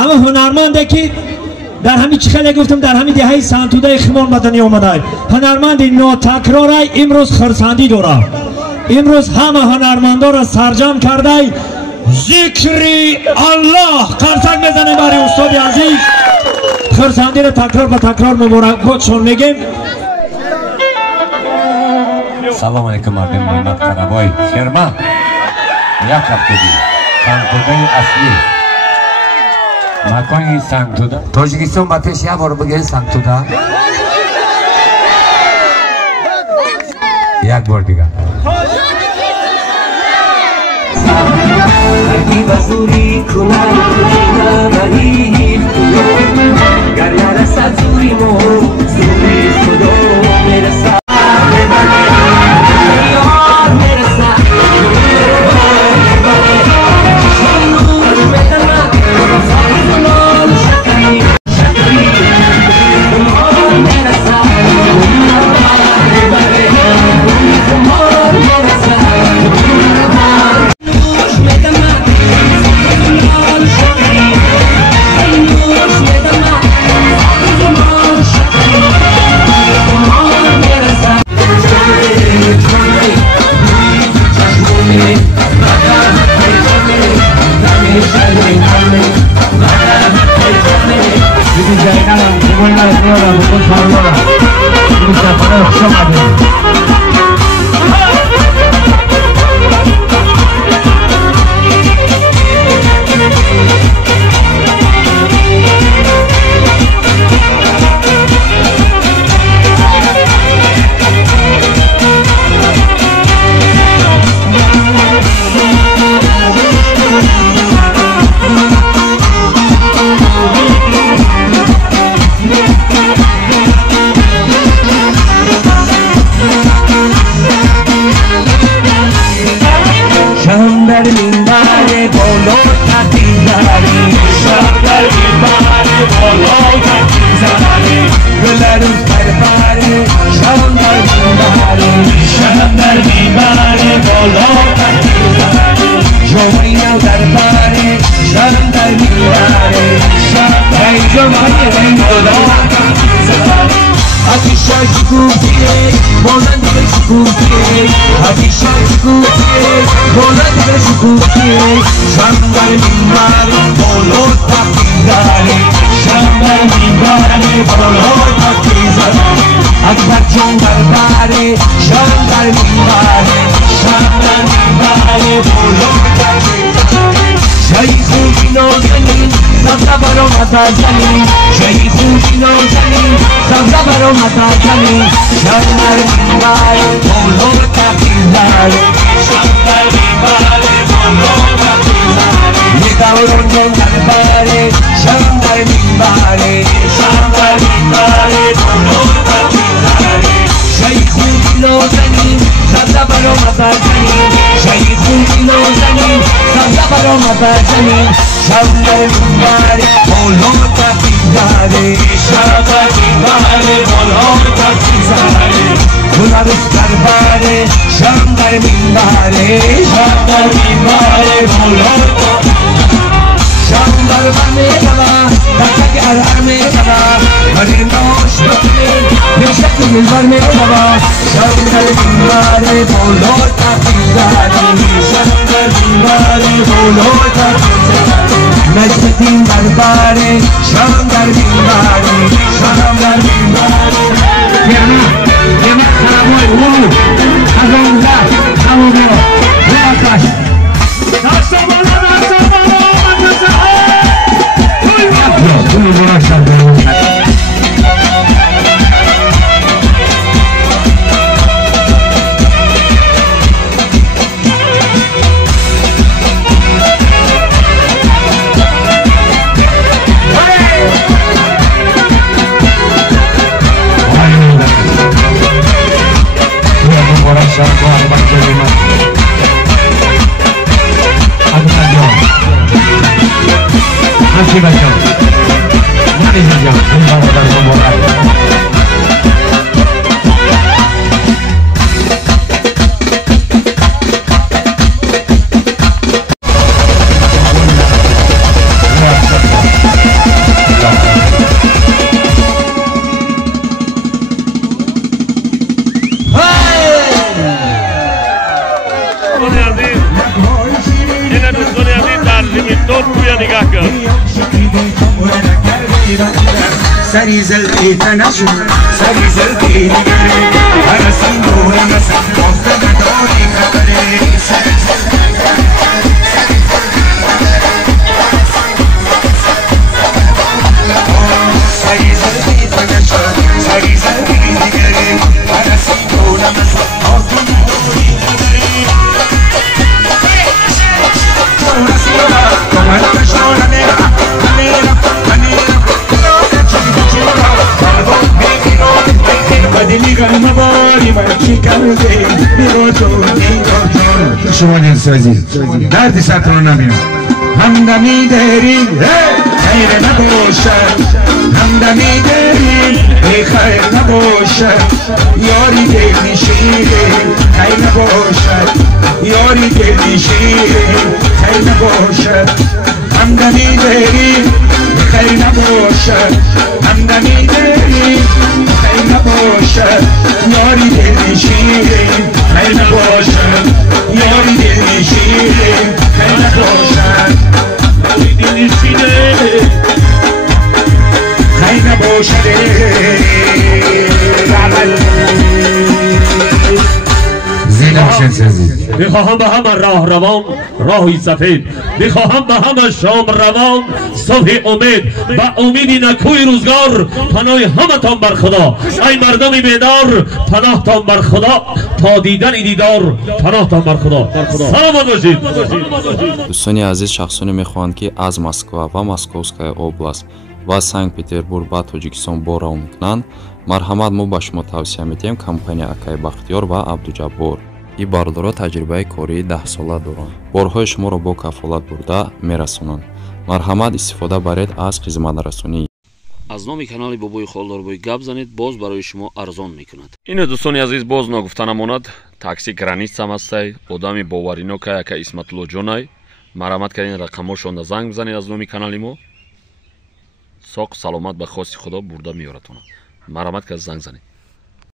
همه هنرمنده که در همین چی خیلی گفتم در همین دهه سنتوده خمار مدنی آمده هنرمند ناتکراره امروز خرسندی داره. امروز همه هنرمندا را سرجم کرده ذکری الله قرصک میزنیم برای استاد عزیز. خرسندی را تکرار به تکرار مبارکبادشون میگیم. سلام علیکم مردم محمد قربای خیرما یک هفته دی سنگتوده اصلی مکانی سنگتوده تاجیکستان با پیش یک بار بگه سنگتوده یک بار دیگه هرکی بزوری کنن بری گر نرسد زوری مو زوری خدا میرسد نگاه کن سری زلقی تنشون سری زلقی نگره هرسین دوره مثل بازده نداری خبره سری زلقی تنشون سری زلقی نگره هرسین دوره مثل بازده نداری خبره شما جنس عزیز دردی سرتون رو نمیاد همدمی داریم خیر نباشد همدمی داریم خیر نباشد یاری دل نشیره خیر نباشد یاری دل نشیره خیر نباشد همدمی داریم خیر نباشد همدمی داریم خیر نباشد یاری دل نشیره خیر نباشد یاری دل نشیره خیر نباشد یاری دل نشیره خیر نباشد میخواهم به همه راه روان راهی سفید میخواهم به همه شام روان صبح امید و امیدی نکوی روزگار پناه همه تان بر خدا ای مردم بیدار پناه تان بر خدا تا دیدن دیدار پناه تان بر خدا سلامت باشید. دوستانی عزیز شخصانی میخواهند که از مسکو و مسکوفسکая область و санкт петербург ба тоҷикистон борав мекунанд марҳамат мо ба шумо тавсия медиҳем компания акай бахтиёр ва абдуҷаббор ин бардора таҷрибаи кории 10 сола доранд борҳои шуморо бо кафолат бурда мерасонанд марҳамат истифода баред аз хизматрасонӣ аз номи канали бобои холдорбои гап занед боз барои шумо арзон мекунад. ин дӯстони азиз боз ногуфта намонад такси границам ҳастай одами боваринокай ака исматуллоҷонай марҳамат кардин рақамошонда занг бизанед аз номи канали мо соқ саломат ба хости худо бурда меёратонад марҳамат кард занг занед.